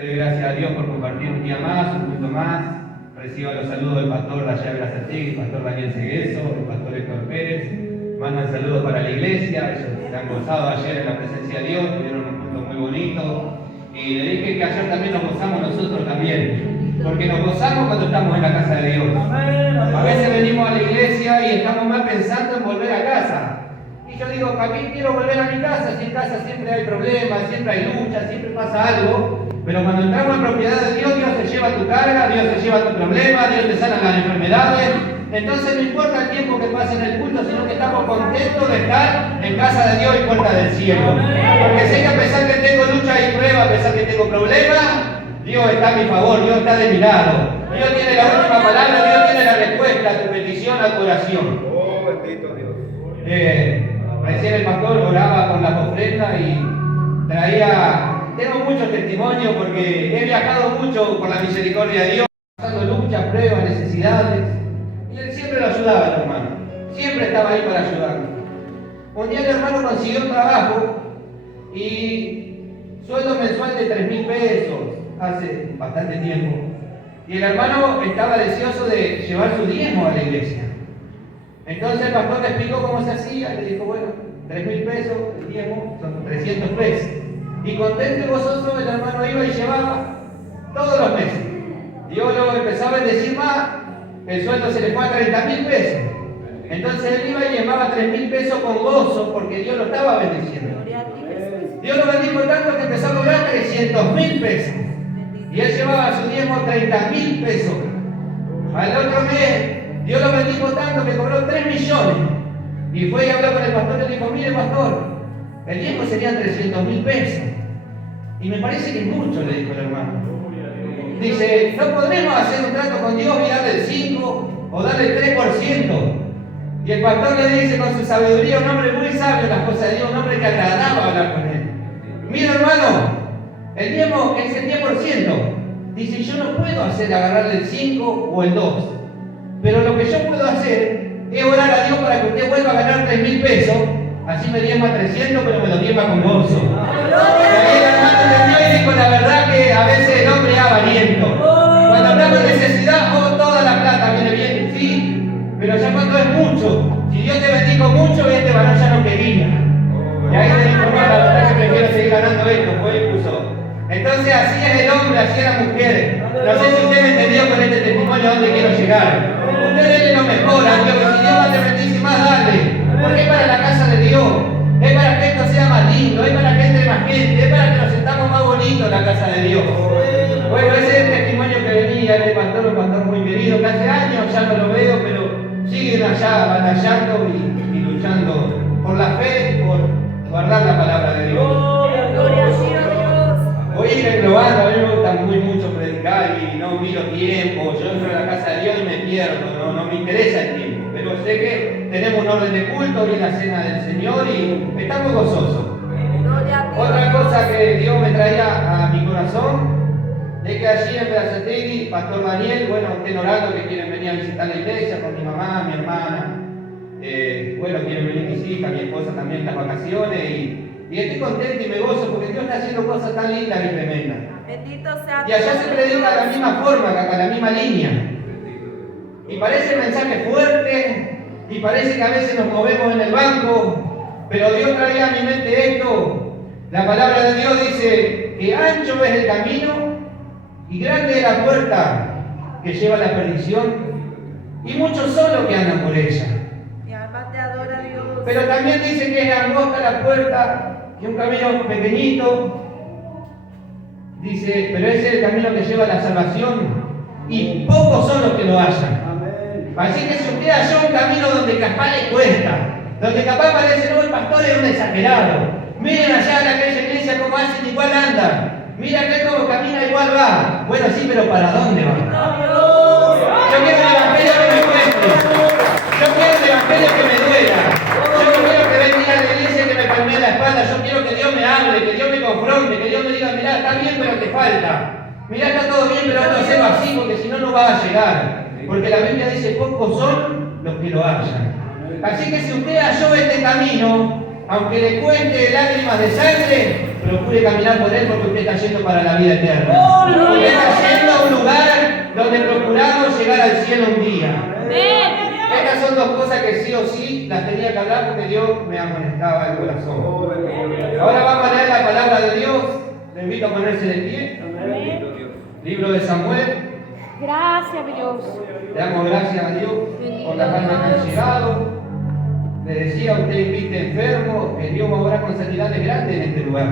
Doy gracias a Dios por compartir un día más, un culto más. Reciba los saludos del pastor Dayá Brazategui, el pastor Daniel Segueso, el pastor Héctor Pérez. Mandan saludos para la iglesia. Ellos se han gozado ayer en la presencia de Dios, tuvieron un culto muy bonito. Y le dije que ayer también nos gozamos nosotros también, porque nos gozamos cuando estamos en la casa de Dios. A veces venimos a la iglesia y estamos más pensando en volver a casa. Y yo digo, ¿para qué quiero volver a mi casa? Si en casa siempre hay problemas, siempre hay lucha, siempre pasa algo. Pero cuando entramos en propiedad de Dios, Dios se lleva tu carga, Dios se lleva tu problema, Dios te sana las enfermedades. Entonces no importa el tiempo que pase en el culto, sino que estamos contentos de estar en casa de Dios y puerta del cielo. Porque sé que a pesar que tengo lucha y prueba, a pesar que tengo problemas, Dios está a mi favor, Dios está de mi lado. Dios tiene la última palabra, Dios tiene la respuesta a tu petición, a tu oración. Oh, bendito Dios. Recién el pastor oraba con las ofrendas y traía... Tengo muchos testimonios porque he viajado mucho por la misericordia de Dios, pasando luchas, pruebas, necesidades, y Él siempre lo ayudaba al hermano, siempre estaba ahí para ayudarlo. Un día el hermano consiguió un trabajo y sueldo mensual de 3.000 pesos hace bastante tiempo, y el hermano estaba deseoso de llevar su diezmo a la iglesia. Entonces el pastor le explicó cómo se hacía, le dijo, bueno, 3.000 pesos, el diezmo son 300 pesos. Y contento y gozoso el hermano iba y llevaba todos los meses. Dios lo empezaba a bendecir más, el sueldo se le fue a 30.000 pesos. Entonces él iba y llevaba 3.000 pesos con gozo porque Dios lo estaba bendiciendo. Dios lo bendijo tanto que empezó a cobrar 300.000 pesos. Y él llevaba su diezmo 30.000 pesos. Al otro mes, Dios lo bendijo tanto que cobró 3 millones. Y fue y habló con el pastor y le dijo, mire pastor, el diezmo serían 300.000 pesos. Y me parece que es mucho, le dijo el hermano. Dice, no podremos hacer un trato con Dios y darle el 5 o darle el 3%. Y el pastor le dice con su sabiduría, un hombre muy sabio en las cosas de Dios, un hombre que agradaba hablar con él. Mira hermano, el diezmo es el 10%. Dice, yo no puedo agarrarle el 5 o el 2. Pero lo que yo puedo hacer es orar a Dios para que usted vuelva a ganar 3.000 pesos. Así me diezma 300, pero me lo diezma con gozo. Y ahí el hermano entendió y dijo, la verdad que a veces el hombre es avariento. Cuando hablamos de necesidad, toda la plata viene bien, sí, pero ya cuando es mucho, si Dios te bendijo mucho, este varón ya no quería. Y ahí le dijo, no, la verdad que prefiero seguir ganando esto, fue y puso. Entonces así es el hombre, así es la mujer. No sé si usted me entendió con este testimonio a dónde quiero llegar. Usted dele lo mejor a Dios, que si Dios va a te bendice más, dale. Porque es para la casa de Dios, es para que esto sea más lindo, es para que entre más gente, es para que nos sentamos más bonitos en la casa de Dios. Bueno, ese es el testimonio que venía este pastor, un pastor muy querido, que hace años ya no lo veo, pero siguen allá batallando y luchando por la fe, por guardar la palabra de Dios. Gloria a Dios. Voy a ir englobando, a mí me gusta mucho predicar y no miro tiempo, yo entro a la casa de Dios y me pierdo, no me interesa el tiempo. Pero sé que tenemos un orden de culto, hoy en la cena del Señor y estamos gozosos. Otra cosa que Dios me traía a mi corazón es que allí en Brazategui, Pastor Daniel, bueno, estén orando que quieren venir a visitar la iglesia con mi mamá, mi hermana, bueno, quieren venir mis hijas, mi esposa también en las vacaciones y estoy contento y me gozo porque Dios está haciendo cosas tan lindas y tremendas. Bendito sea Y allá se predica de la misma forma, que acá, la misma línea. Y parece el mensaje fuerte, y parece que a veces nos movemos en el banco, pero Dios traía a mi mente esto. La palabra de Dios dice que ancho es el camino y grande es la puerta que lleva a la perdición, y muchos son los que andan por ella. Mi alma te adora, Dios. Pero también dice que es angosta la puerta, que es un camino pequeñito. Dice, pero ese es el camino que lleva a la salvación, y pocos son los que lo hallan. Así que si usted halló un camino donde capaz le cuesta, donde capaz parece, no, el pastor es un exagerado. Miren allá en aquella iglesia cómo hacen, igual andan. Mira que como camina, igual va. Bueno, sí, pero ¿para dónde va? Yo quiero el evangelio que me cueste. Yo quiero el evangelio que me duela. Yo no quiero que venga a la iglesia y que me palmee la espalda. Yo quiero que Dios me hable, que Dios me confronte, que Dios me diga, mirá, está bien, pero te falta. Mirá, está todo bien, pero no hacerlo así, porque si no, no va a llegar. Porque la Biblia dice, pocos son los que lo hallan. Así que si usted halló este camino, aunque le cueste lágrimas de sangre, procure caminar por él porque usted está yendo para la vida eterna. Usted está yendo a un lugar donde procuramos llegar al cielo un día. Estas son dos cosas que sí o sí las tenía que hablar porque Dios me amonestaba el corazón. Ahora vamos a leer la palabra de Dios. Le invito a ponerse de pie. Libro de Samuel. Gracias, Dios. Le damos gracias a Dios por las almas que han llegado. Le decía, usted invite enfermo, que Dios va a obrar con sanidades grandes en este lugar.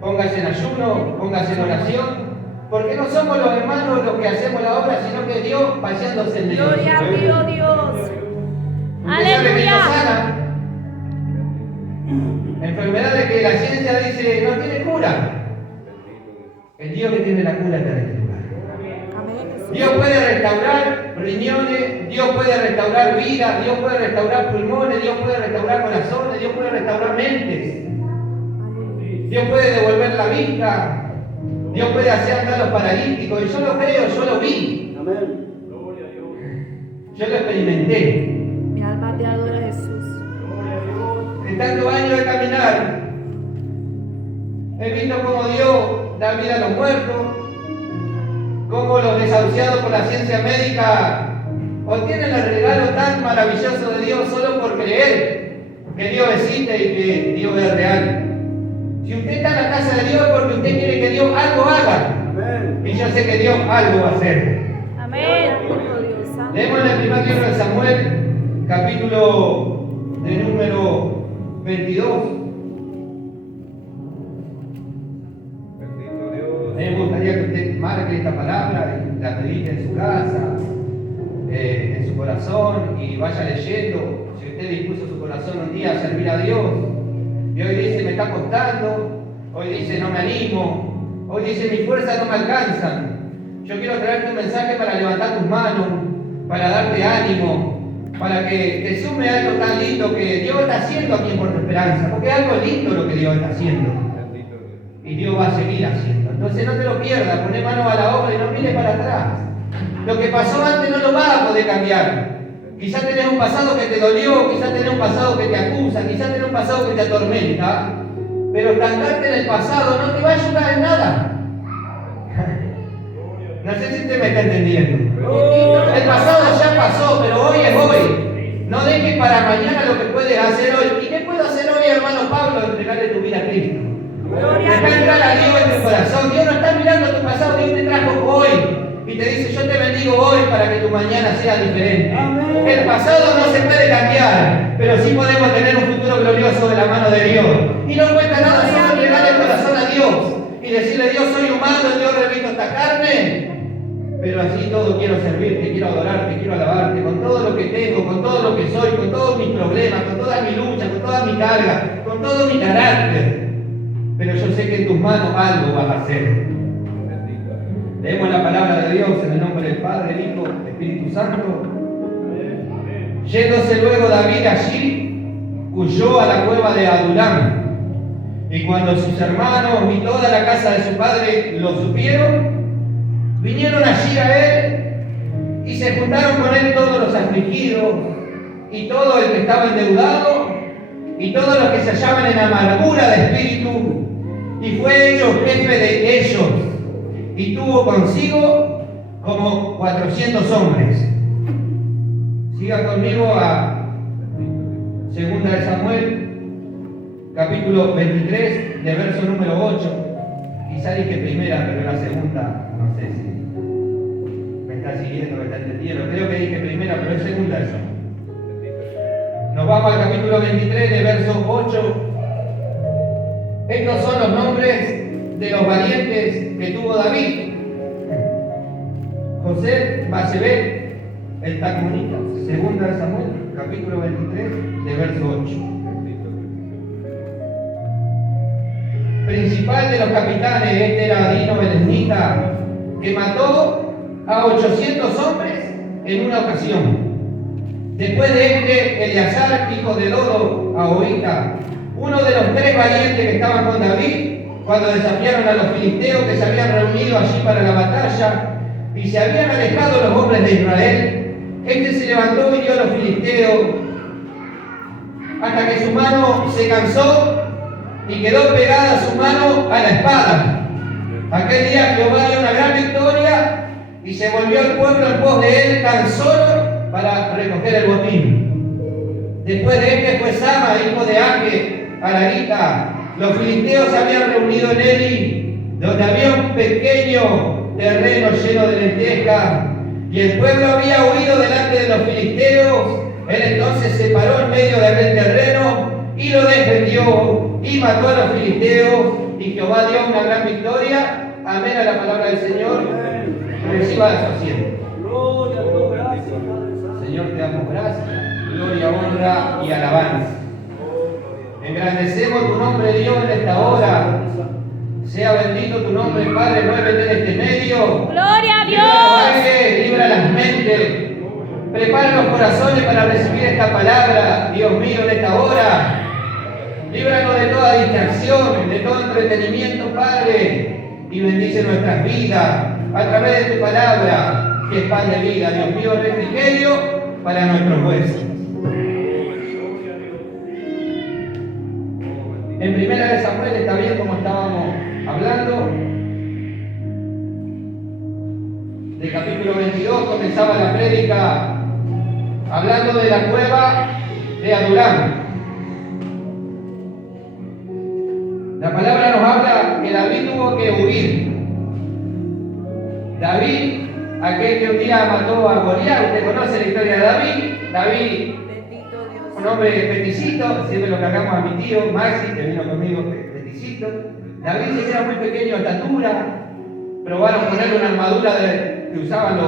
Póngase en ayuno, póngase en oración. Porque no somos los hermanos los que hacemos la obra, sino que Dios paseándose en medio. Gloria a Dios, Dios. Usted sabe que Dios sana. Enfermedades que la ciencia dice no tiene cura. El Dios que tiene la cura está en este lugar. Dios puede restaurar riñones, Dios puede restaurar vida, Dios puede restaurar pulmones, Dios puede restaurar corazones, Dios puede restaurar mentes. Dios puede devolver la vista. Dios puede hacer andar a los paralíticos, y yo lo creo, yo lo vi. Amén. Yo lo experimenté. Mi alma te adora, Jesús. En tantos años de caminar, he visto cómo Dios da vida a los muertos, cómo los desahuciados por la ciencia médica obtienen el regalo tan maravilloso de Dios solo por creer que Dios existe y que Dios es real. Si usted está en la casa de Dios es porque usted quiere que Dios algo haga. Amén. Y yo sé que Dios algo va a hacer. Amén. Oh, Dios santo. Leemos en el primer libro de Samuel, capítulo de número 22. Bendito Dios. Me gustaría que usted marque esta palabra y la medite en su casa, en su corazón, y vaya leyendo. Si usted dispuso su corazón un día a servir a Dios, y hoy dice me está costando, hoy dice no me animo, hoy dice mis fuerzas no me alcanzan, yo quiero traerte un mensaje para levantar tus manos, para darte ánimo, para que te sume algo tan lindo que Dios está haciendo aquí en Puerto Esperanza, porque es algo lindo lo que Dios está haciendo. Bendito Dios. Y Dios va a seguir haciendo. Entonces no te lo pierdas, poné mano a la obra y no mires para atrás. Lo que pasó antes no lo vas a poder cambiar. Quizás tenés un pasado que te dolió, quizás tenés un pasado que te acusa, quizás tenés un pasado que te atormenta, pero estancarte en el pasado no te va a ayudar en nada. No sé si usted me está entendiendo. El pasado ya pasó, pero hoy es hoy. No dejes para mañana lo que puedes hacer hoy. ¿Y qué puedo hacer hoy, hermano Pablo? Entregarle tu vida a Cristo. Deja entrar a Dios en tu corazón. Dios no está mirando tu pasado, Dios te trajo hoy. Y te dice, yo te bendigo hoy para que tu mañana sea diferente. El pasado no se puede cambiar, pero sí podemos tener un futuro glorioso de la mano de Dios. Y no cuesta nada solo entregarle el corazón a Dios y decirle, Dios, soy humano, Dios revisto esta carne, pero así todo quiero servirte, quiero adorarte, quiero alabarte, con todo lo que tengo, con todo lo que soy, con todos mis problemas, con toda mi lucha, con toda mi carga, con todo mi carácter. Pero yo sé que en tus manos algo vas a hacer. Leemos la palabra de Dios en el nombre del Padre, del Hijo, del Espíritu Santo. Yéndose luego David allí, huyó a la cueva de Adulam. Y cuando sus hermanos y toda la casa de su padre lo supieron, vinieron allí a él y se juntaron con él todos los afligidos y todo el que estaba endeudado y todos los que se hallaban en amargura de espíritu, y fue hecho jefe de ellos. Y tuvo consigo como 400 hombres. Siga conmigo a 2 de Samuel, capítulo 23, de verso número 8. Quizá dije primera, pero la segunda, no sé si me está siguiendo, me está entendiendo. Creo que dije primera, pero es segunda eso. Nos vamos al capítulo 23, de verso 8. Estos son los nombres de los valientes que tuvo David: José, Basebet, el Tacmonita. 2 de Samuel, capítulo 23, de verso 8. Principal de los capitanes, este era Adino Belenita, que mató a 800 hombres en una ocasión. Después de este, Eleazar, hijo de Dodo, Ahoita, uno de los 3 valientes que estaban con David, cuando desafiaron a los filisteos que se habían reunido allí para la batalla y se habían alejado los hombres de Israel. Este se levantó y hirió a los filisteos hasta que su mano se cansó y quedó pegada su mano a la espada. Aquel día Jehová dio una gran victoria y se volvió el pueblo en pos de él tan solo para recoger el botín. Después de este fue Sama, hijo de Age, Ararita. Los filisteos se habían reunido en Eli, donde había un pequeño terreno lleno de lentejas, y el pueblo había huido delante de los filisteos. Él entonces se paró en medio de aquel terreno y lo defendió y mató a los filisteos, y Jehová dio una gran victoria. Amén a la palabra del Señor. Reciba su asiento. Señor, te damos gracias, gloria, honra y alabanza. Engrandecemos tu nombre, Dios, en esta hora. Sea bendito tu nombre, Padre. Muévete en este medio. Gloria a Dios. Libra las mentes. Prepara los corazones para recibir esta palabra, Dios mío, en esta hora. Líbranos de toda distracción, de todo entretenimiento, Padre. Y bendice nuestras vidas a través de tu palabra, que es pan de vida, Dios mío, refrigerio para nuestros huesos. En Primera de Samuel está bien como estábamos hablando. Del capítulo 22 comenzaba la prédica hablando de la cueva de Adulam. La palabra nos habla que David tuvo que huir. David, aquel que un día mató a Goliat, usted conoce la historia de David. David, un hombre peticito, siempre lo cargamos a mi tío Maxi, que vino conmigo peticito. David se era muy pequeño de estatura, probaron ponerle una armadura que usaban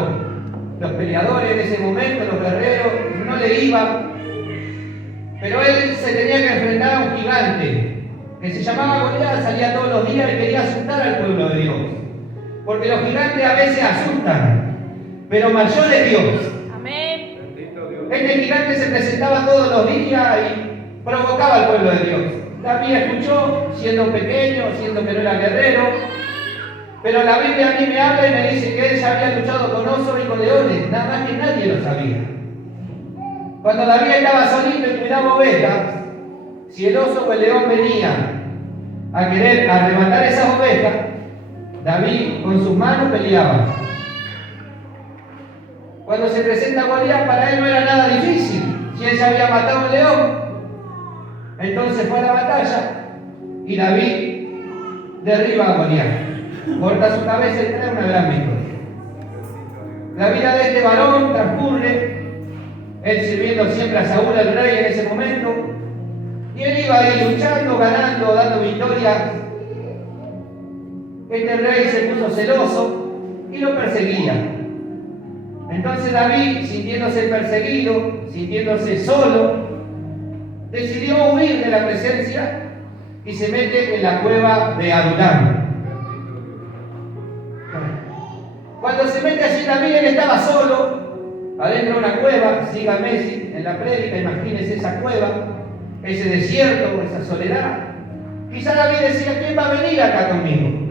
los peleadores en ese momento, los guerreros, no le iba. Pero él se tenía que enfrentar a un gigante que se llamaba Goliat, salía todos los días y quería asustar al pueblo de Dios. Porque los gigantes a veces asustan, pero mayor es Dios. Amén. Este gigante se presentaba todos los días y provocaba al pueblo de Dios. David escuchó, siendo pequeño, siendo que no era guerrero, pero la Biblia a mí me habla y me dice que él ya había luchado con osos y con leones, nada más que nadie lo sabía. Cuando David estaba solito y cuidaba ovejas, si el oso o el león venía a querer arrebatar esas ovejas, David con sus manos peleaba. Cuando se presenta Goliat, para él no era nada difícil. Si él ya había matado a un león, entonces fue a la batalla y David derriba a Goliat, corta su cabeza y trae una gran victoria. La vida de este varón transcurre, él sirviendo siempre a Saúl, el rey, en ese momento, y él iba ahí luchando, ganando, dando victorias. Este rey se puso celoso y lo perseguía. Entonces David, sintiéndose perseguido, sintiéndose solo, decidió huir de la presencia y se mete en la cueva de Adulam. Cuando se mete allí David, él estaba solo, adentro de una cueva. Siga Messi en la prédica, imagínese esa cueva, ese desierto, esa soledad. Quizá David decía, ¿quién va a venir acá conmigo?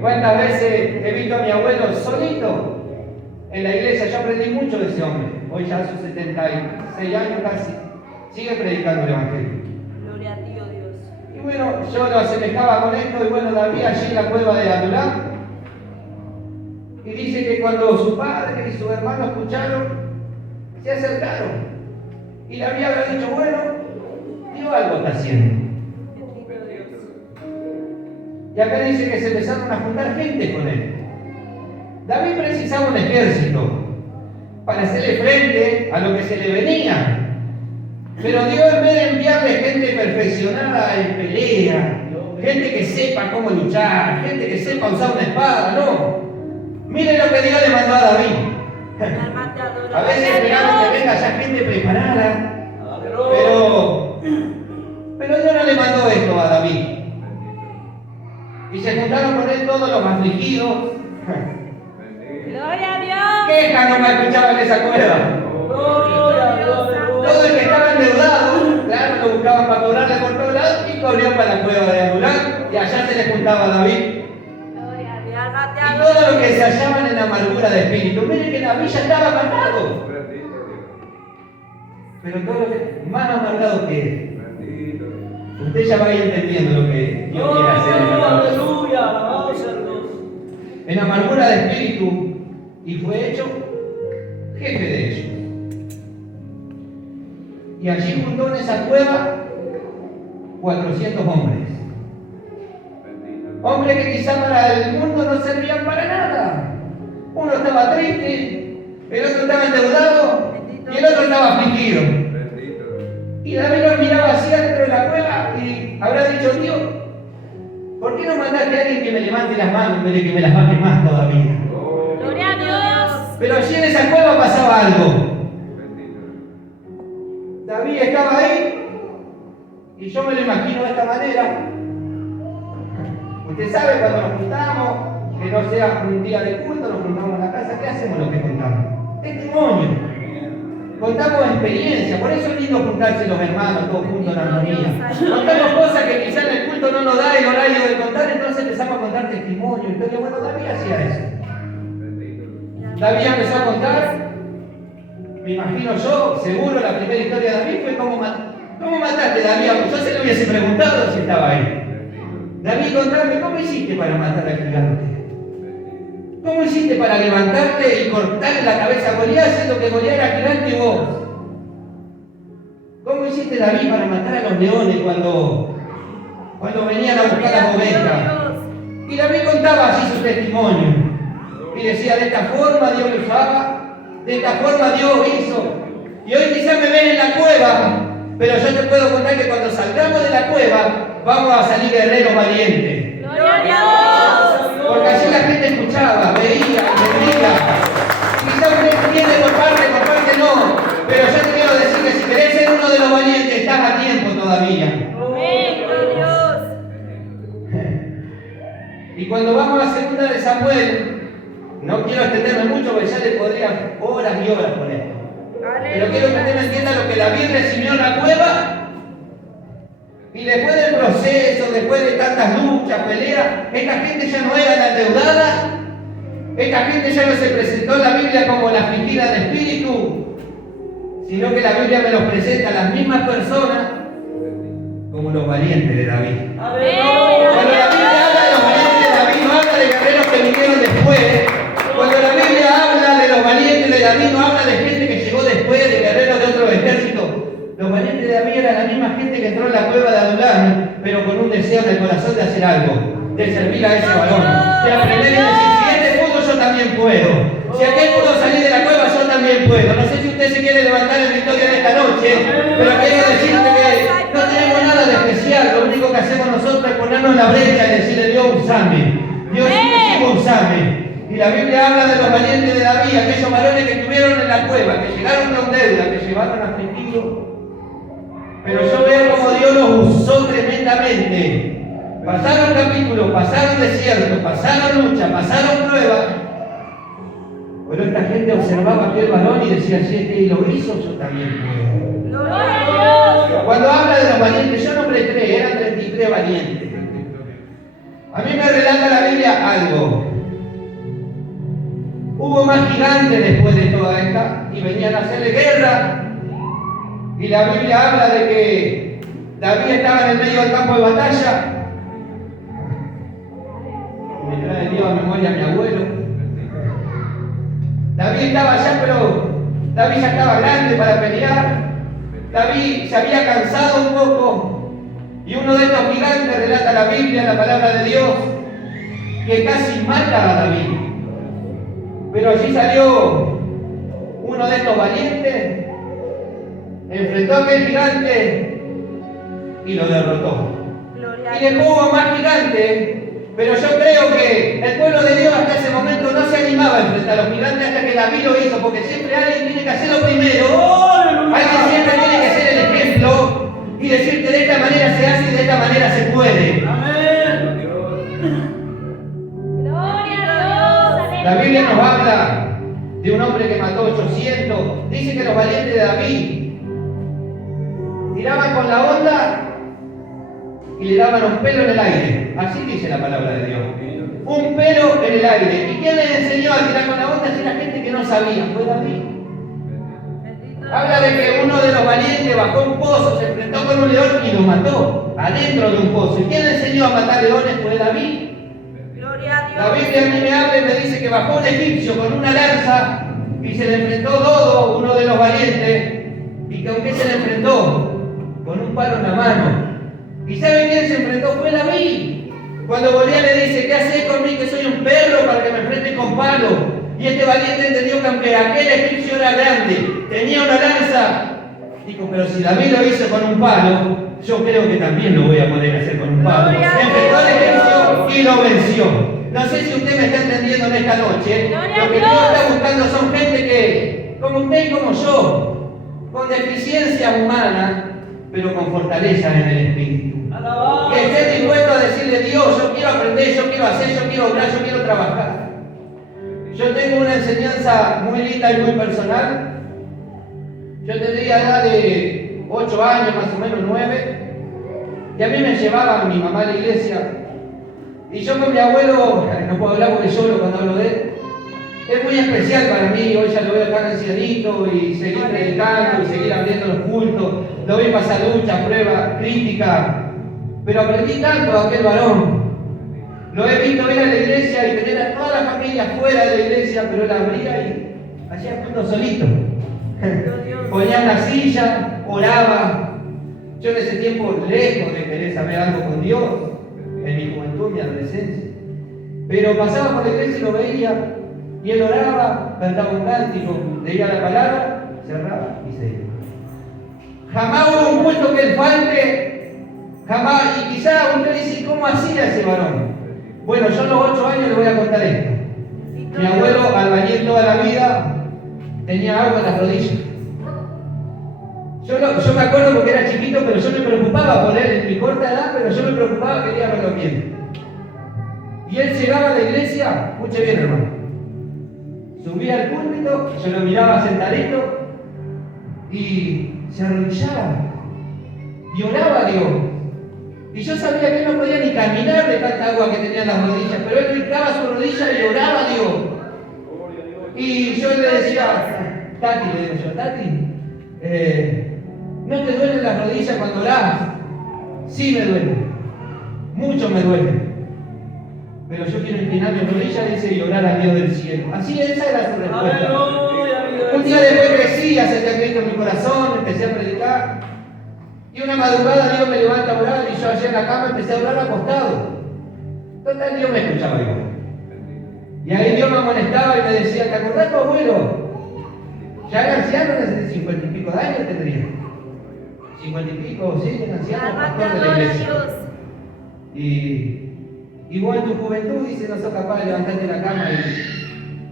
¿Cuántas veces he visto a mi abuelo solito en la iglesia? Yo aprendí mucho de ese hombre. Hoy ya a sus 76 años casi sigue predicando el evangelio. Gloria a ti, oh Dios. Y bueno, yo lo asemejaba con esto. Y bueno, David allí en la cueva de Adulam, y dice que cuando su padre y su hermano escucharon, se acercaron. Y David había dicho, bueno, Dios algo está haciendo. Y acá dice que se empezaron a juntar gente con él. David precisaba un ejército para hacerle frente a lo que se le venía. Pero Dios, en vez de enviarle gente perfeccionada en pelea, gente que sepa cómo luchar, gente que sepa usar una espada, no. Mire lo que Dios le mandó a David. A veces esperamos que venga ya gente preparada, pero Dios no le mandó esto a David. Y se juntaron con él todos los afligidos. Gloria a Dios. Quejas no me escuchaban en esa cueva. Todo el que estaba endeudado, claro, lo buscaban para cobrarle por todos lados y corrió para la cueva de Adulam, y allá se le juntaba a David. Y todos los que se hallaban en amargura de espíritu. Miren que David ya estaba amargado. pero todo lo que más amargado que él. Usted ya va a ir entendiendo lo que Dios quiere hacer en la vida. Aleluya, alabado sea Dios. En amargura de espíritu, y fue hecho jefe de ellos. Y allí juntó en esa cueva 400 hombres. Hombres que quizá para el mundo no servían para nada. Uno estaba triste, el otro estaba endeudado y el otro estaba afligido. Y David los miraba hacia dentro de la cueva y habrá dicho: Dios, ¿por qué no mandaste a alguien que me levante las manos en vez de que me las baje más todavía? Gloria a Dios. Pero allí en esa cueva pasaba algo. David estaba ahí y yo me lo imagino de esta manera. Usted sabe, cuando nos juntamos, que no sea un día de culto, nos juntamos en la casa, ¿qué hacemos lo que contamos? Testimonio. Contamos experiencia, por eso es lindo juntarse los hermanos todos juntos en armonía. Contamos cosas que quizá en el culto no nos da el horario de contar, entonces empezamos a contar testimonio. Entonces, bueno, David hacía eso. David empezó a contar, me imagino yo, seguro la primera historia de David fue cómo mataste a David. Yo se lo hubiese preguntado si estaba ahí. David, contame, ¿cómo hiciste para matar al gigante? ¿Cómo hiciste para levantarte y cortarle la cabeza a Goliat, haciendo que Goliat era gigante y vos? ¿Cómo hiciste, David, para matar a los leones cuando venían a buscar las ovejas? Y David contaba así su testimonio. Y decía: de esta forma Dios me usaba, de esta forma Dios hizo. Y hoy quizás me ven en la cueva, pero yo te puedo contar que cuando salgamos de la cueva, vamos a salir guerreros valientes. Gloria a Dios. Porque así la gente escuchaba, veía, entendía. Quizás usted tiene por parte no. Pero yo te quiero decir que si querés ser uno de los valientes, estás a tiempo todavía. Amén. Dios. Y cuando vamos a segunda de Samuel, no quiero extenderme mucho porque ya le podría horas y horas con esto. Pero quiero que usted me entienda lo que David recibió en la cueva. Y después del proceso, después de tantas luchas, peleas, esta gente ya no era la endeudada. Esta gente ya no se presentó en la Biblia como la afligida de espíritu, sino que la Biblia me los presenta a las mismas personas como los valientes de David. Cuando la Biblia habla de los valientes de David, no habla de guerreros que vinieron después. Cuando la Biblia habla de los valientes de David, no habla de gente que llegó después, de guerreros de otro ejército. Los valientes de David eran la misma gente que entró en la cueva de Adulán, pero con un deseo en el corazón de hacer algo, de servir a ese varón, de aprender y decir: si este pudo, yo también puedo. Si aquel pudo salir de la cueva, yo también puedo. No sé si usted se quiere levantar en victoria en esta noche, pero quiero decirte que no tenemos nada de especial. Lo único que hacemos nosotros es ponernos en la brecha y decirle: Dios, usame. Dios, usame. Y la Biblia habla de los valientes de David, aquellos varones que estuvieron en la cueva, que llegaron con deuda, que llevaron afligidos. Pero yo veo como Dios los usó tremendamente. Pasaron capítulos, pasaron desiertos, pasaron luchas, pasaron pruebas. Pero esta gente observaba a aquel varón y decía: si este lo hizo, yo también puedo. Gloria a Dios. Cuando habla de los valientes, yo nombré 3, eran 33 valientes. A mí me relata la Biblia algo. Hubo más gigantes después de toda esta y venían a hacerle guerra. Y la Biblia habla de que David estaba en el medio del campo de batalla. Me trae Dios a memoria a mi abuelo. David estaba allá, pero David ya estaba grande para pelear. David se había cansado un poco. Y uno de estos gigantes, relata la Biblia, la palabra de Dios, que casi mata a David. Pero allí salió uno de estos valientes, enfrentó a aquel gigante y lo derrotó. Y después hubo más gigantes, pero yo creo que el pueblo de Dios hasta ese momento no se animaba a enfrentar a los gigantes hasta que David lo hizo, porque siempre alguien tiene que hacerlo primero. Alguien siempre tiene que ser el ejemplo y decirte: de esta manera se hace y de esta manera se puede. Gloria a Dios. La Biblia nos habla de un hombre que mató 800. Dice que los valientes de David tiraban con la onda y le daban un pelo en el aire. Así dice la palabra de Dios. Un pelo en el aire. ¿Y quién les enseñó a tirar con la onda? Si la gente que no sabía. Fue David. Habla de que uno de los valientes bajó un pozo, se enfrentó con un león y lo mató adentro de un pozo. ¿Y quién le enseñó a matar leones? Fue David. Gloria a Dios. La Biblia a mí me habla y me dice que bajó un egipcio con una lanza y se le enfrentó Dodo, uno de los valientes, y que aunque se le enfrentó con un palo en la mano. ¿Y sabe quién se enfrentó? Fue David. Cuando Goliat le dice, ¿qué haces conmigo que soy un perro para que me enfrente con palo? Y este valiente entendió que aunque aquel egipcio era grande, tenía una lanza, dijo, pero si David lo hizo con un palo, yo creo que también lo voy a poder hacer con un palo. Enfrentó al egipcio y lo venció. No sé si usted me está entendiendo en esta noche. Lo que Dios está buscando son gente que, como usted y como yo, con deficiencia humana, pero con fortaleza en el espíritu. Que esté dispuesto a decirle, Dios, yo quiero aprender, yo quiero hacer, yo quiero obrar, yo quiero trabajar. Yo tengo una enseñanza muy linda y muy personal. Yo tendría edad de 8 años, más o menos 9, y a mí me llevaba mi mamá a la iglesia. Y yo con mi abuelo, no puedo hablar porque lloro cuando hablo de él, es muy especial para mí. Hoy ya lo veo tan ancianito y seguir predicando y seguir abriendo los cultos. Lo vi pasar lucha, prueba, crítica, pero aprendí tanto de aquel varón. Lo he visto ir a la iglesia y tener a toda la familia fuera de la iglesia, pero él abría y hacía culto solito. Ponía una silla, oraba. Yo en ese tiempo, lejos de querer saber algo con Dios, en mi juventud, en mi adolescencia, pero pasaba por la iglesia y lo veía, y él oraba, cantaba un cántico, leía la palabra, cerraba y se iba. Jamás hubo un culto que él falte, jamás. Y quizá usted dice, ¿cómo hacía ese varón? Bueno, yo a los 8 años le voy a contar esto. Mi abuelo, albañil toda la vida, tenía agua en las rodillas. Yo me acuerdo porque era chiquito, pero yo me preocupaba por él en mi corta edad, pero yo me preocupaba, quería verlo bien. Y él llegaba a la iglesia, escuche bien hermano, subía al púlpito, yo lo miraba sentadito y se arrodillaba y oraba a Dios. Y yo sabía que él no podía ni caminar de tanta agua que tenía en las rodillas, pero él brincaba su rodilla y oraba a Dios. Y yo le decía, Tati, le digo yo, Tati, ¿no te duelen las rodillas cuando orabas? Sí me duelen, mucho me duelen. Pero yo quiero inclinar mis rodillas, dice, y orar al Dios del cielo. Así esa era su respuesta. Un día después crecí, acepté a Cristo en mi corazón, empecé a predicar. Y una madrugada Dios me levanta a orar y yo allá en la cama empecé a orar acostado. Total, Dios me escuchaba igual. Y ahí Dios me amonestaba y me decía, ¿te acordás tu abuelo? Ya era anciano, desde 50 y pico de años tendría. 50 y pico, sí, era anciano, pastor de la iglesia. Y vos en tu juventud, dice, no sos capaz de levantarte de la cama.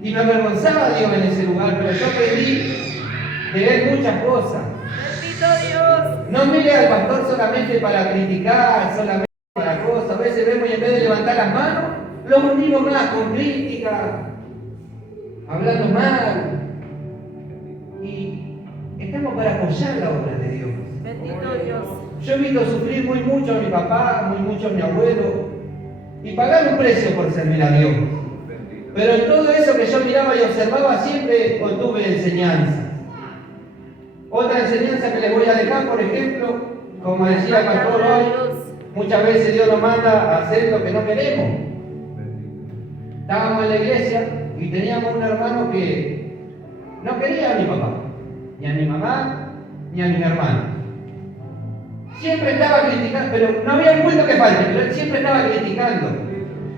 Y me avergonzaba Dios en ese lugar, pero yo aprendí de él muchas cosas. Bendito Dios. No mire al pastor solamente para criticar, solamente para cosas. A veces vemos y en vez de levantar las manos, lo hundimos más con crítica, hablando mal. Y estamos para apoyar la obra de Dios. Bendito Dios. Yo he visto sufrir muy mucho a mi papá, muy mucho a mi abuelo, y pagar un precio por servir a Dios. Pero en todo eso que yo miraba y observaba siempre obtuve enseñanza. Otra enseñanza que les voy a dejar, por ejemplo, como decía el pastor hoy, muchas veces Dios nos manda a hacer lo que no queremos. Estábamos en la iglesia y teníamos un hermano que no quería a mi papá, ni a mi mamá, ni a mis hermanos. Siempre estaba criticando, pero no había un culto que falte, pero él siempre estaba criticando.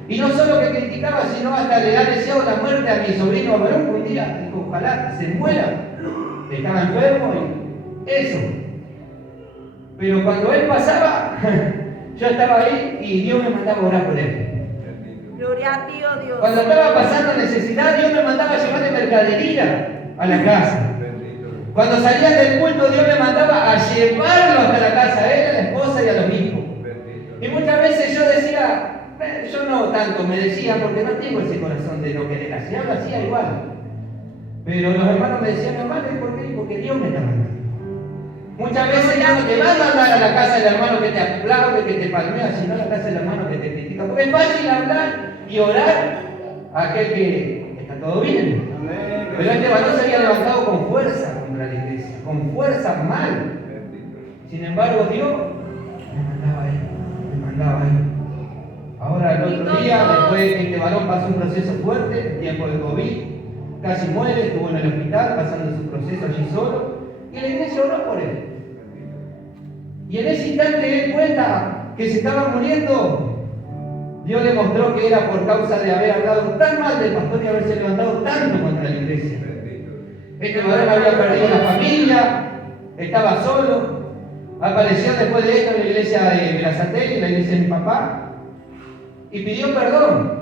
Y no solo que criticaba, sino hasta le ha deseado la muerte a mi sobrino Abraham. Un día dijo, ojalá se muera. Estaba enfermo y eso. Pero cuando él pasaba, yo estaba ahí y Dios me mandaba a orar por él. Gloria a ti, oh Dios. Cuando estaba pasando necesidad, Dios me mandaba a llevarle mercadería a la casa. Cuando salían del culto, Dios me mandaba a llevarlo hasta la casa, a él, a la esposa y a los hijos. Y muchas veces yo decía, yo no tanto, me decía, porque no tengo ese corazón de no querer hacer, lo hacía igual. Pero los hermanos me decían, hermano, ¿por qué? Porque Dios me está mandando. Muchas veces ya no te va a mandar a la casa del hermano que te aplaude, que te palmea, sino a la casa del hermano que te critica. Porque es fácil hablar y orar a aquel que está todo bien. Pero este varón se había levantado con fuerza contra la iglesia, con fuerza mal. Sin embargo, Dios me mandaba ahí. Ahora, el otro día, después de que este varón pasó un proceso fuerte, en tiempo de COVID, casi muere, estuvo en el hospital pasando su proceso allí solo, y la iglesia oró por él. Y en ese instante él cuenta que se estaba muriendo. Dios le mostró que era por causa de haber hablado tan mal del pastor y haberse levantado tanto contra la iglesia. Este varón había perdido la familia, estaba solo. Apareció después de esto en la iglesia de Berazategui, la iglesia de mi papá, y pidió perdón.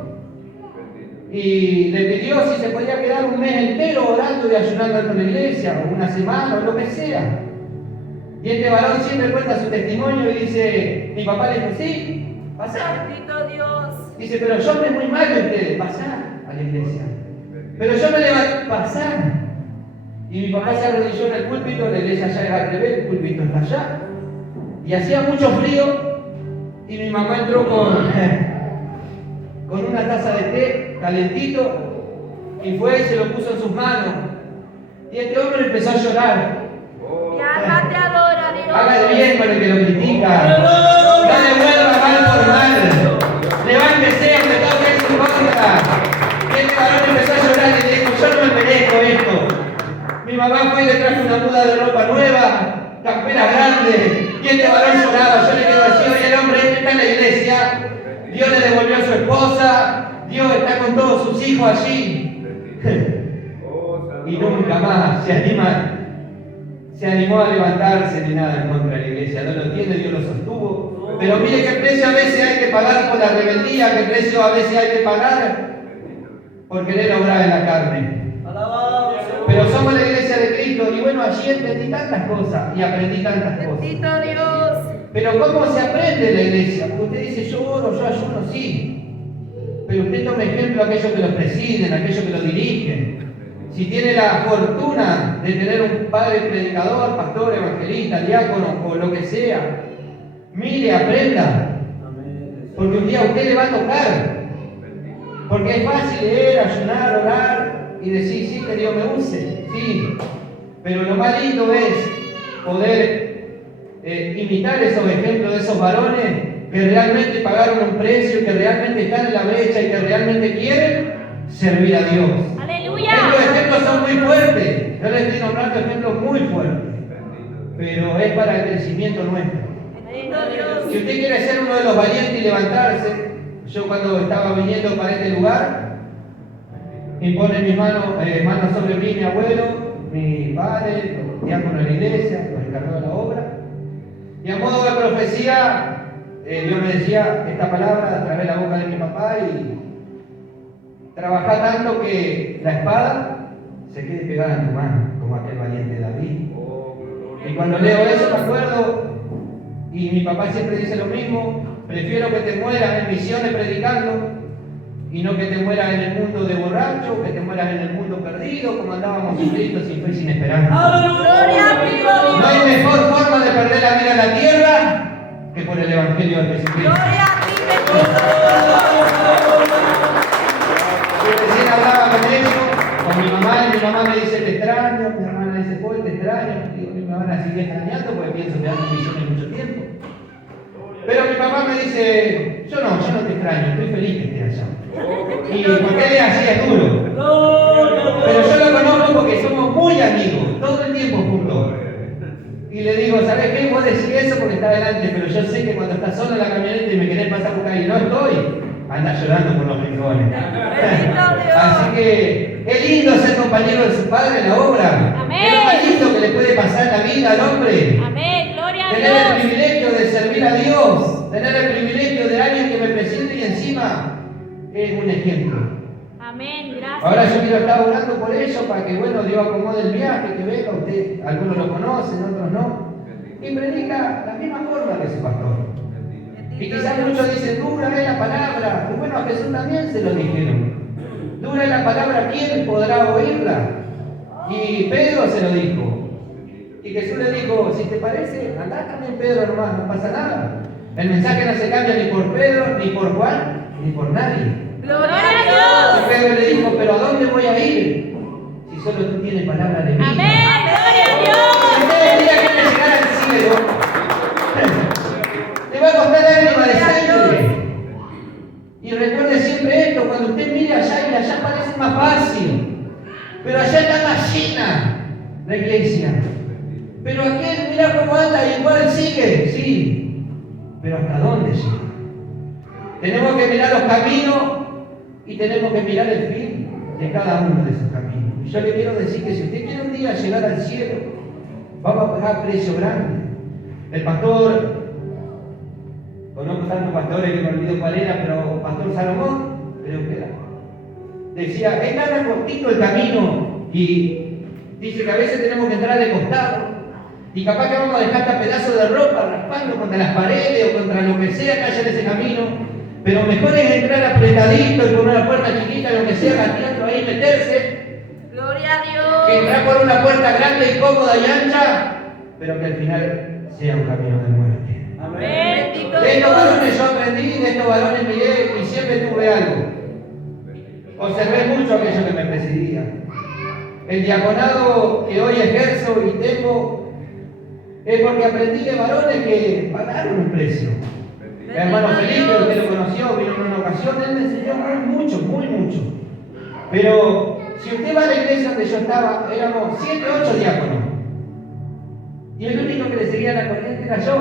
Y le pidió si se podía quedar un mes entero orando y ayunando en la iglesia, o una semana, o lo que sea. Y este varón siempre cuenta su testimonio y dice, mi papá le dijo, sí, pasá. Bendito Dios. Dice, pero yo me muy mal de ustedes, pasá a la iglesia. Pero yo me levanto, pasá. Y mi papá se arrodilló en el púlpito, la iglesia allá es al revés, el púlpito está allá. Y hacía mucho frío, y mi mamá entró con una taza de té calentito, y fue y se lo puso en sus manos. Y este hombre empezó a llorar. Mi alma te adora, Dios. Haga el bien con el que lo critica. No devuelva mal por mal. Levántese ante todo que es su contra. Y este varón empezó a llorar y le dijo, yo no me merezco esto. Mi mamá fue y le trajo una muda de ropa nueva, camperas grandes, y este varón lloraba. Yo le quedo así, oye, el hombre este está en la iglesia, Dios le devolvió a su esposa, Dios está con todos sus hijos allí. Y nunca más se animó a levantarse ni nada en contra de la iglesia. No lo tiene, Dios lo sostuvo. Pero mire qué precio a veces hay que pagar por la rebeldía, qué precio a veces hay que pagar por querer obrar en la carne. Pero somos la iglesia de Cristo y bueno, allí entendí tantas cosas y aprendí tantas cosas. Bendito Dios. Pero ¿cómo se aprende en la iglesia? Porque usted dice, yo oro, yo ayuno, sí. Pero usted toma ejemplo a aquellos que los presiden, a aquellos que los dirigen. Si tiene la fortuna de tener un padre predicador, pastor, evangelista, diácono o lo que sea, mire, aprenda. Porque un día a usted le va a tocar. Porque es fácil leer, ayunar, orar y decir, sí, que Dios me use, sí. Pero lo más lindo es poder imitar esos ejemplos de esos varones que realmente pagaron un precio, que realmente están en la brecha y que realmente quieren servir a Dios. Aleluya. Estos ejemplos son muy fuertes. Yo les estoy nombrando ejemplos muy fuertes. Pero es para el crecimiento nuestro. Bendito Dios. Si usted quiere ser uno de los valientes y levantarse, yo cuando estaba viniendo para este lugar, impone mis manos sobre mí, mi abuelo, mi padre, los diáconos de la iglesia, los encargados de la obra. Y a modo de profecía, Dios me decía esta palabra a través de la boca de mi papá y trabaja tanto que la espada se quede pegada en tu mano, como aquel valiente David. Y cuando leo eso me acuerdo, y mi papá siempre dice lo mismo, prefiero que te mueras en misiones predicando y no que te mueras en el mundo de borracho, que te mueras en el mundo perdido, como andábamos sin Cristo, sin fe y sin esperanza. Gloria a ti, Dios. No hay mejor forma de perder la vida en la tierra que por el Evangelio de Jesucristo. Gloria a ti, bendito. Yo recién hablaba con eso, con mi mamá me dice te extraño, mi hermana dice Paul te extraño, digo, mi mamá sigue extrañando porque pienso que ando en misiones mucho tiempo. Pero mi papá me dice, yo no te extraño, estoy feliz que estés allá. Y porque él es así, es duro. Pero yo lo conozco porque somos muy amigos, todo el tiempo juntos. Y le digo, ¿sabes qué? Vos decís eso porque está adelante, pero yo sé que cuando estás solo en la camioneta y me querés pasar por ahí y no estoy, anda llorando por los rincones. Así que es lindo ser compañero de su padre en la obra. Amén. Es lo más lindo que le puede pasar en la vida al hombre. Amén. Gloria a Tener el Dios. privilegio de servir a Dios, tener el privilegio de alguien que me presente y encima es un ejemplo. Amén. Gracias. Ahora yo quiero estar orando por ellos para que, bueno, Dios acomode el viaje, que venga usted. Algunos lo conocen, otros no. Y predica la misma forma que su pastor. Y quizás muchos dicen, dura es la palabra. Y bueno, a Jesús también se lo dijeron. Dura es la palabra, ¿quién podrá oírla? Y Pedro se lo dijo. Y Jesús le dijo, si te parece, andá también Pedro nomás, no pasa nada. El mensaje no se cambia ni por Pedro, ni por Juan, ni por nadie. Gloria a Dios. Y Pedro le dijo, pero ¿a dónde voy a ir? Si solo tú tienes palabra de vida. Amén. Gloria a Dios. Si usted el día quiere llegar al cielo, le va a costar lágrimas de sangre. Y recuerde siempre esto, cuando usted mira allá y allá parece más fácil, pero allá está más llena la iglesia. Pero aquel, mira cómo anda, igual sigue, sí, pero ¿hasta dónde llega? Tenemos que mirar los caminos y tenemos que mirar el fin de cada uno de esos caminos. Y yo le quiero decir que si usted quiere un día llegar al cielo, vamos a pagar precio grande. El pastor, conozco tantos pastores que me olvido cuál era, pero Pastor Salomón, creo que era, decía, es tan cortito el camino y dice que a veces tenemos que entrar de costado y capaz que vamos a dejar hasta pedazos de ropa raspando contra las paredes o contra lo que sea que haya en ese camino, pero mejor es entrar apretadito y con una puerta chiquita, lo que sea, gateando ahí, meterse, Gloria a que Dios. entrar por una puerta grande y cómoda y ancha, pero que al final sea un camino de muerte. Amén. Bendito De estos Dios. varones yo aprendí, de estos varones miré y siempre tuve algo. Observé mucho aquello que me presidía. El diaconado que hoy ejerzo y tengo es porque aprendí de varones que pagaron un precio. El hermano Felipe, usted lo conoció, vino en una ocasión, él me enseñó mucho, muy mucho. Pero si usted va a la iglesia donde yo estaba, éramos 7, 8 diáconos. Y el único que le seguía la corriente era yo.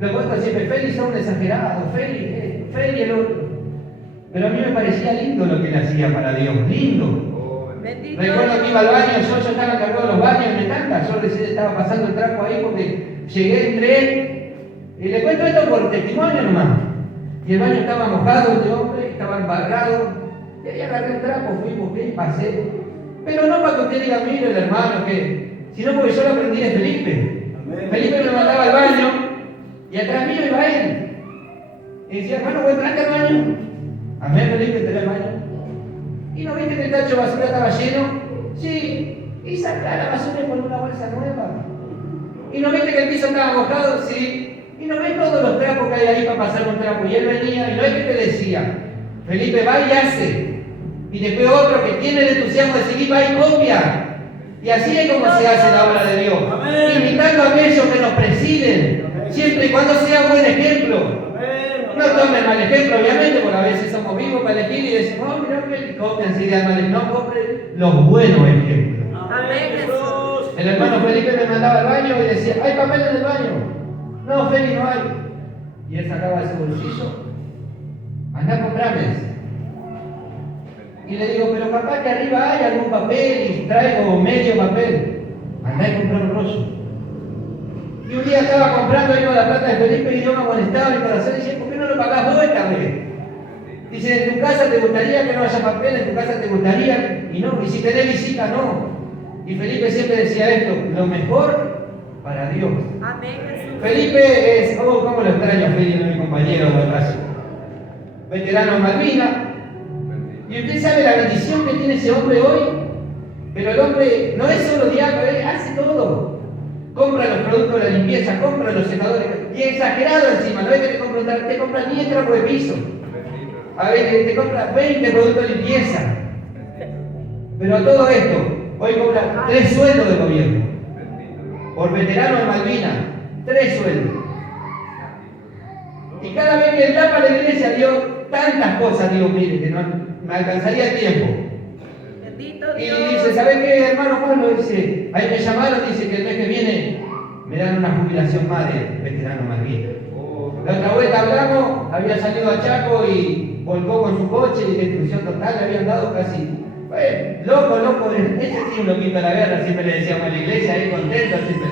Lo cuento siempre, Feli son un exagerado, Feli el otro. Pero a mí me parecía lindo lo que él hacía para Dios, lindo. Bendito Recuerdo que iba al baño, yo estaba encargado de los baños, me encanta, yo recién estaba pasando el trapo ahí porque llegué, entré, y le cuento esto por testimonio nomás. Y el baño estaba mojado, este hombre, estaba embarrado, y ahí agarré el trapo, fui, busqué y pasé. Pero no para que usted diga, mire el hermano, sino porque yo lo aprendí de Felipe. Felipe me mandaba al baño, y atrás mío iba él. Y decía, hermano, ¿vos entraste al baño? Amén, Felipe, entré al baño. ¿Y no viste que el tacho de basura estaba lleno? Sí. ¿Y sacar la basura y poner una bolsa nueva? ¿Y no viste que el piso estaba mojado? Sí. ¿Y no ves todos los trapos que hay ahí para pasar un trapo? Y él venía, y no es que te decía, Felipe va y hace. Y después otro que tiene el entusiasmo de seguir va y copia. Y así es como se hace la obra de Dios. Amén. Imitando a aquellos que nos presiden, siempre y cuando sea buen ejemplo. No tomen mal ejemplo, obviamente, porque a veces somos vivos para elegir y decimos, oh, mira que copian si de mal. No compren los buenos ejemplos. Amén, Jesús. El hermano Felipe me mandaba al baño y decía, ¿hay papel en el baño? No, Feli, no hay. Y él sacaba de su bolsillo, anda a comprarme. Y le digo, pero capaz que arriba hay algún papel y traigo medio papel. Andá a comprar un rollo. Y un día estaba comprando ahí con la plata de Felipe y yo me molestaba mi corazón y decía, ¿por qué no lo pagás vos esta vez? Dice, ¿en tu casa te gustaría que no haya papel? ¿En tu casa te gustaría? Y no, y si tenés visita, no. Y Felipe siempre decía esto, lo mejor para Dios. Amén, Jesús. Felipe es, oh, cómo lo extraño a Felipe, mi compañero de clase. Veterano en Malvinas. Y usted sabe la bendición que tiene ese hombre hoy. Pero el hombre no es solo diácono, él hace todo. Compra los productos de la limpieza, compra los secadores. Y exagerado encima, no es que te compra 10 trapos de piso. A ver, te compra 20 productos de limpieza. Pero a todo esto, hoy compra 3 sueldos de gobierno. Por veterano de Malvinas, 3 sueldos. Y cada vez que él tapa la iglesia dio tantas cosas, digo, mire, que no me alcanzaría el tiempo. Bendito Y Dios. dice, ¿sabes qué, hermano Pablo? Dice, ahí me llamaron, dice que el mes que viene me dan una jubilación más de veterano Malvinas. La otra vuelta hablamos, había salido a Chaco y volcó con su coche y destrucción total, le habían dado casi, loco, ese sí un loquito de la guerra, siempre le decíamos en la iglesia, ahí contento, siempre.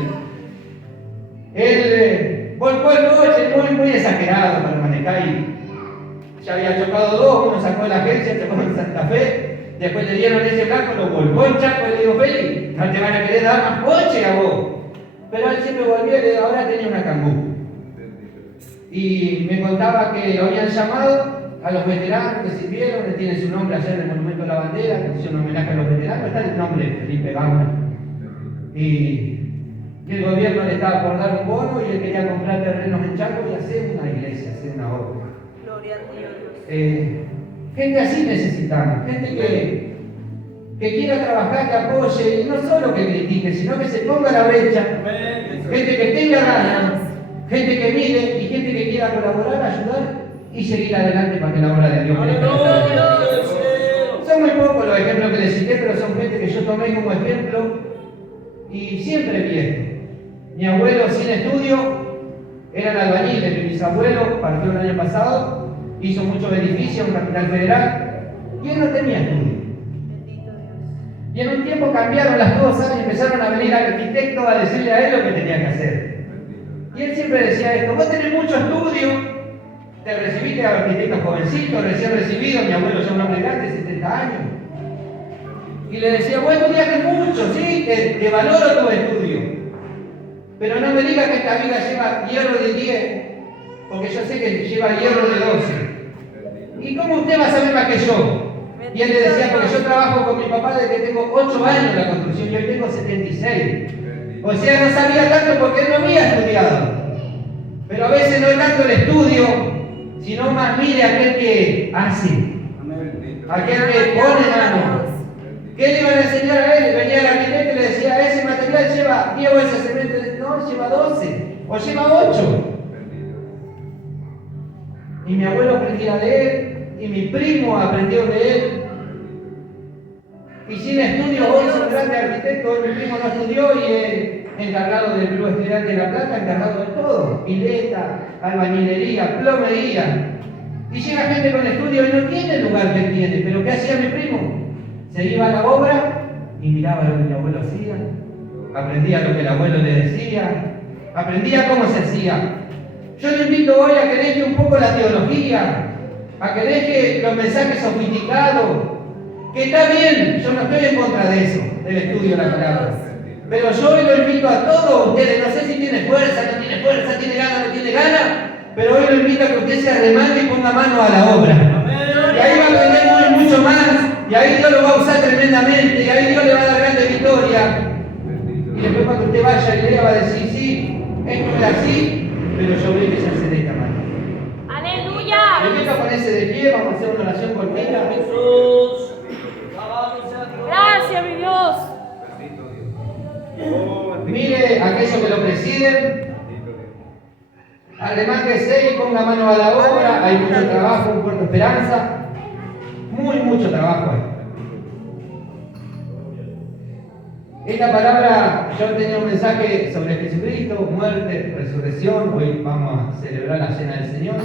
Él volcó el coche muy exagerado para manejar y ya había chocado 2, uno sacó de la agencia, chocó en Santa Fe, después le dieron ese blanco, lo volcó en Chaco y le digo, Feli, no te van a querer dar más coche a vos. Pero él siempre volvió y le digo, ahora tenía una cangú. Y me contaba que lo habían llamado a los veteranos que sirvieron, que tiene su nombre allá en el Monumento a la Bandera, que hizo un homenaje a los veteranos, está el nombre de Felipe Gama. Y el gobierno le estaba por dar un bono y él quería comprar terrenos en Chaco y hacer una iglesia, hacer una obra. Gloria a Dios. Gente así necesitamos, gente que quiera trabajar, que apoye, y no solo que critique, sino que se ponga a la brecha. Amén. Gente que tenga ganas, gente que mire y gente que quiera colaborar, ayudar y seguir adelante para que la obra de Dios crezca. Aleluya. Del cielo. Son muy pocos los ejemplos que les cité, pero son gente que yo tomé como ejemplo y siempre vi esto. Mi abuelo sin estudio era el albañil, mi bisabuelo partió el año pasado, hizo muchos edificios en Capital Federal y él no tenía estudio. Bendito Dios. Y en un tiempo cambiaron las cosas y empezaron a venir arquitectos a decirle a él lo que tenía que hacer. Y él siempre decía esto: vos tenés mucho estudio, te recibiste de arquitecto jovencito, recién recibido, mi abuelo ya un hombre grande, 70 años. Y le decía: vos estudiaste mucho, sí, te valoro tu estudio. Pero no me digas que esta vida lleva hierro de 10, porque yo sé que lleva hierro de 12. ¿Y cómo usted va a saber más que yo? Y él le decía: porque yo trabajo con mi papá desde que tengo 8 años en la construcción y hoy tengo 76. O sea, no sabía tanto porque él no había estudiado. Pero a veces no es tanto el estudio, sino más mire aquel que hace, aquel que pone mano. ¿Qué le iban a enseñar a él? Venía el arquitecto y le decía: ese material lleva 10 bolsas de cemento. No, lleva 12 o lleva 8. Y mi abuelo aprendía de él, y mi primo aprendió de él. Y sin estudio, hoy es un grande arquitecto. Hoy mi primo no estudió y es encargado del Club Estudiante de La Plata, encargado de todo: pileta, albañilería, plomería. Y llega gente con estudio y no tiene el lugar que él tiene. Pero ¿qué hacía mi primo? Se iba a la obra y miraba lo que mi abuelo hacía, aprendía lo que el abuelo le decía, aprendía cómo se hacía. Yo le invito hoy a que deje un poco la teología, a que deje los mensajes sofisticados, que está bien, yo no estoy en contra de eso, del estudio de la palabra. Pero yo hoy lo invito a todos ustedes, no sé si tiene fuerza, no tiene fuerza, tiene ganas, no tiene ganas, pero hoy lo invito a que usted se arremangue y ponga mano a la obra. Y ahí va a aprender mucho más, y ahí Dios lo va a usar tremendamente, y ahí Dios le va a dar grandes victorias. Y después cuando usted vaya y lea va a decir: sí, esto es así, pero yo vi que se hace de esta manera. Aleluya. Le invito a ponerse de pie, vamos a hacer una oración cortita. Jesús. Alabado sea Dios. Gracias, mi Dios. Mire a aquellos que lo presiden, arremánguese y ponga mano a la obra. Hay mucho trabajo en Puerto Esperanza, mucho trabajo hay. Esta palabra, yo tenía un mensaje sobre Jesucristo, muerte, resurrección. Hoy vamos a celebrar la cena del Señor.